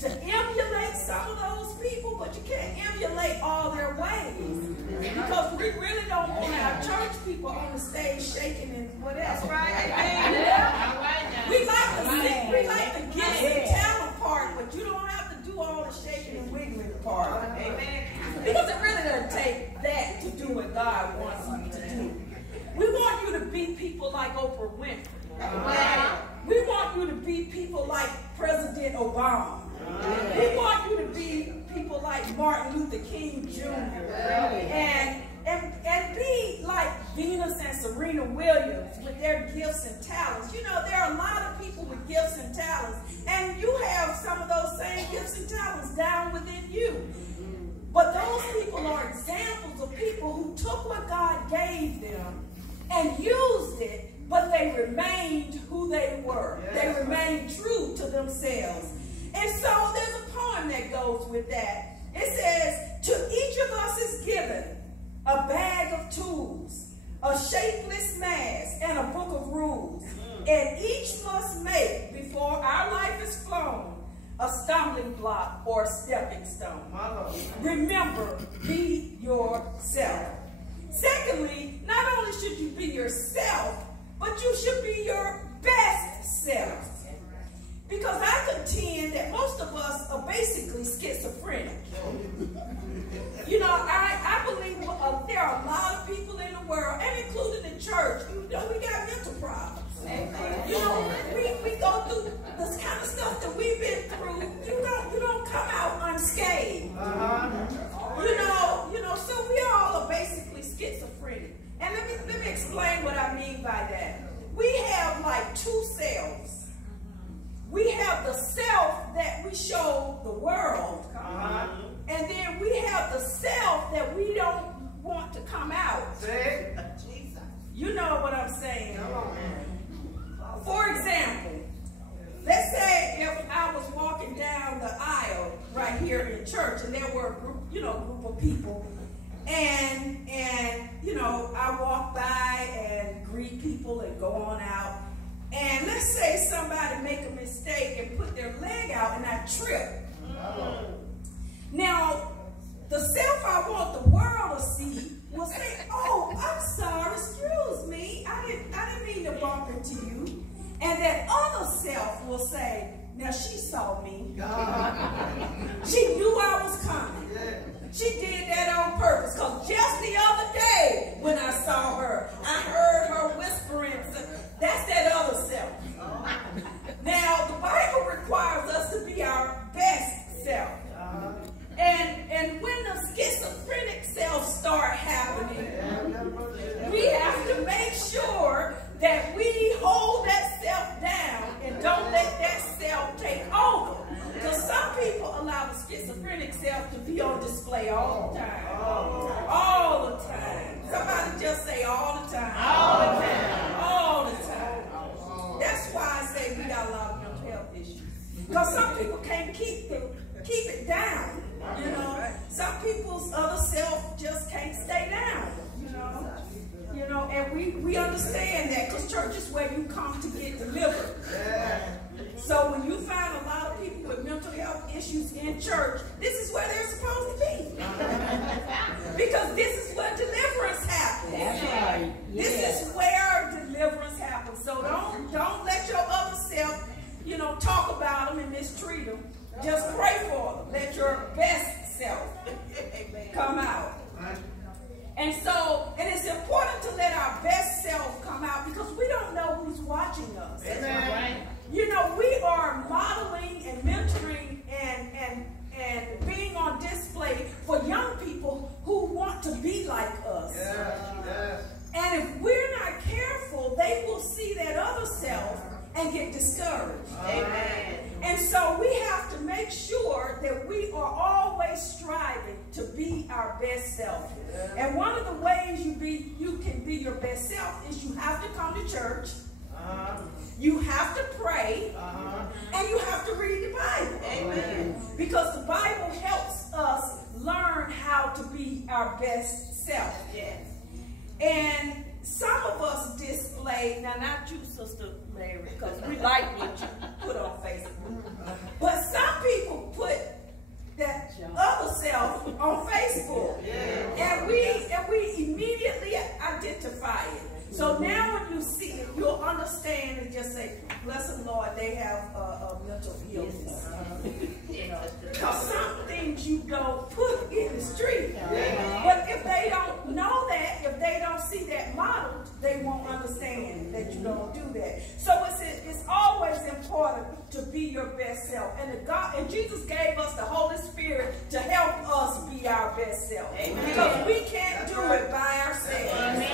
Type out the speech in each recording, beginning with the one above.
to emulate some of those people, but you can't emulate all their ways. Because we really don't want our church people on the stage shaking and whatever. That's right. Yeah. We like the gifts and talent part, but you don't have to do all the shaking and wiggling part. Amen. Because it really doesn't take that to do what God wants you to do. We want you to be people like Oprah Winfrey. We want you to be people like President Obama. We want you to be people like Martin Luther King Jr. And be like Venus and Serena Williams with their gifts and talents. You know, there are a lot of people with gifts and talents, and you have some of those same gifts and talents down within you. But those people are examples of people who took what God gave them and used it, but they remained who they were. They remained true to themselves. And so there's a poem that goes with that. It says, to each of us is given a bag of tools, a shapeless mask, and a book of rules. And each must make, before our life is flown, a stumbling block or a stepping stone. Remember, be yourself. Secondly, not only should you be yourself, but you should be your best self. Because I contend that most of us are basically schizophrenic. You know, I believe there are a lot of people in the world, and including the church, you know, we got mental problems. You know, we go through this kind of stuff that we've been through. You don't come out unscathed. You know, so we all are basically schizophrenic. And let me explain what I mean by that. We have like two selves. We have the self that we show the world, and then we have the self that we don't want to come out. You know what I'm saying? For example, let's say if I was walking down the aisle right here in church, and there were a group of people, and you know, I walk by and greet people and go on out. And let's say somebody make a mistake and put their leg out and I trip. Now, the self I want the world to see will say, oh, I'm sorry, excuse me. I didn't mean to bump into you. And that other self will say, now she saw me. She knew I was coming. She did that on purpose. Because just the other day when I saw her, I heard her whispering. That's that other self. Now, the Bible requires us to be our best self. And when the schizophrenic self start happening, we have to make sure that we hold that self down and don't let that self take over. Because some people allow the schizophrenic self to be on display all the time. All the time. Somebody just say all the time. All the time. All the time. That's why I say we got a lot of mental health issues. Because some people can't keep it down. You know, some people's other self just can't stay down. You know, and we understand that because church is where you come to get delivered. So when you find a lot of people with mental health issues in church, this is where they're supposed to be. Because this is where deliverance happens. That's right. This is where deliverance happens. So don't let your other self, you know, talk about them and mistreat them. Just pray for them. Let your best self come out. And so, and it's important to let our best self come out because we don't know who's watching us. Amen. You know, we are modeling and mentoring and being on display for young people who want to be like us. And if we're not careful, they will see that other self and get discouraged. Amen. And so we have to make sure that we are always striving to be our best self. And one of the ways you can be your best self is you have to come to church, you have to pray, and you have to read the Bible. Amen. Because the Bible helps us learn how to be our best self. Yes. And some of us display, now not you, Sister Mary, because we like what you put on Facebook, but some people Lord, they have a mental illness. Because some things you don't put in the street. But if they don't know that, if they don't see that modeled, they won't understand that you don't do that. So it's always important to be your best self. And Jesus gave us the Holy Spirit to help us be our best self. Because we can't do it by ourselves.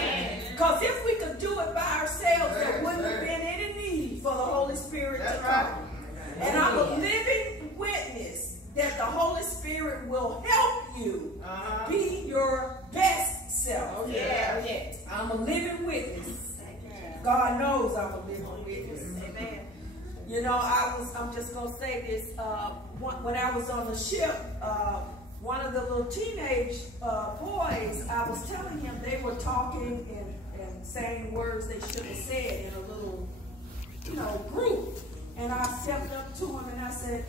Because if we could do it by ourselves, there wouldn't have been any need for the Holy Spirit to come. And I'm a living witness that the Holy Spirit will help you be your best self. I'm a living witness. God knows I'm a living witness. Amen. You know, I'm just going to say this. When I was on the ship, one of the little teenage boys, I was telling him they were talking and saying words they shouldn't have said in a little, group. And I stepped up to him and I said,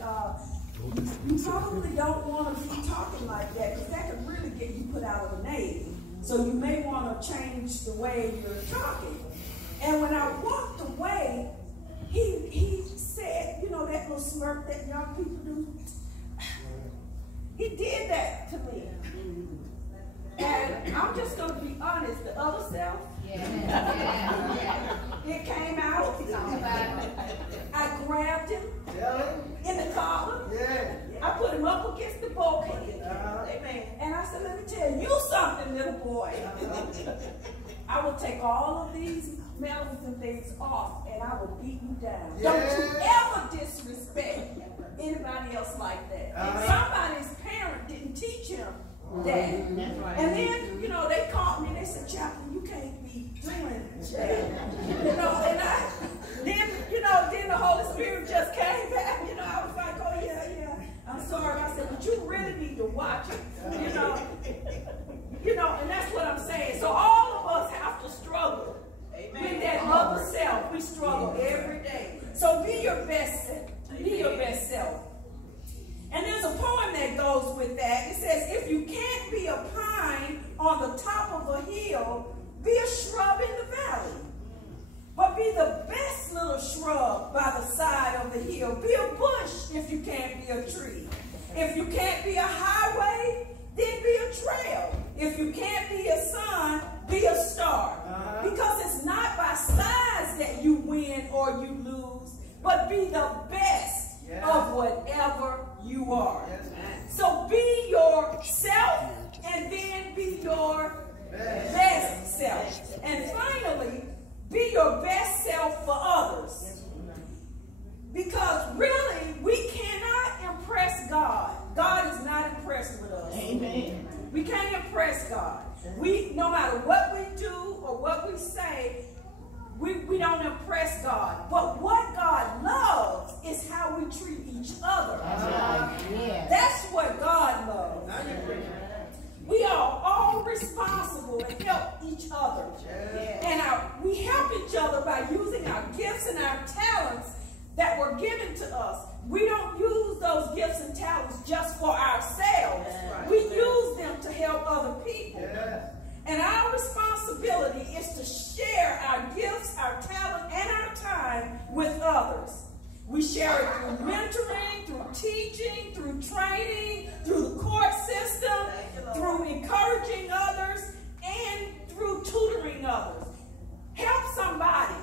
you probably don't want to be talking like that because that could really get you put out of the Navy. So you may want to change the way you're talking. And when I walked away, he said, that little smirk that young people do. He did that to me. And I'm just going to be honest, the other self, it came out. I grabbed him in the collar. I put him up against the bulkhead. And I said, let me tell you something, little boy. I will take all of these medals and things off, and I will beat you down. Don't you ever disrespect anybody else like that. Somebody's parent didn't teach him that. And then, they called me and they said, Chaplain, you can't be doing that. Then the Holy Spirit just came back. I was like, oh yeah, I'm sorry. I said, but you really need to watch it. And that's what I'm saying. So all of us have to struggle with that other self. We struggle every day. So be your best self. Be your best self. And there's a poem that goes with that. It says, if you can't be a pine on the top of a hill, be a shrub in the valley. But be the best little shrub by the side of the hill. Be a bush if you can't be a tree. If you can't be a highway, then be a trail. If you can't be a sun, be a star. Because it's not by size that you win or you lose, but be the best of whatever you are. So be yourself and then be your best self. And finally, be your best self for others. Because really, we cannot impress God. God is not impressed with us. Amen. We can't impress God. No matter what we do or what we say, we don't impress God. But what God loves is how we treat each other. That's what God loves. We are all responsible to help each other. And we help each other by using our gifts and our talents that were given to us. We don't use those gifts and talents just for ourselves. We use them to help other people. And our responsibility is to share our gifts, our talent, and our time with others. We share it through mentoring, through teaching, through training, through the court system, through encouraging others, and through tutoring others. Help somebody.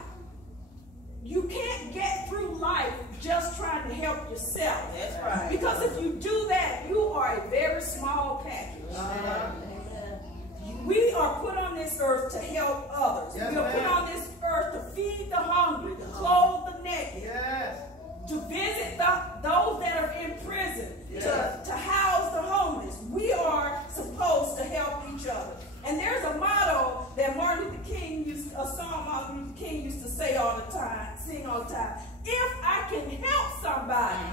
You can't get through life just trying to help yourself. That's right. Because if you do that, you are a very small package. We are put on this earth to help others. We are put on this earth to feed the hungry, to clothe the naked, to visit those that are in prison, to house the homeless. We are supposed to help each other. And there's a motto that Martin Luther King a song Martin Luther King used to say all the time, sing all the time. If I can help somebody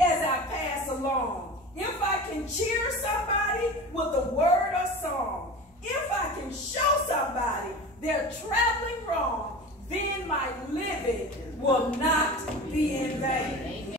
as I pass along, if I can cheer somebody with a word or song, if I can show somebody they're traveling wrong, then my living will not be in vain.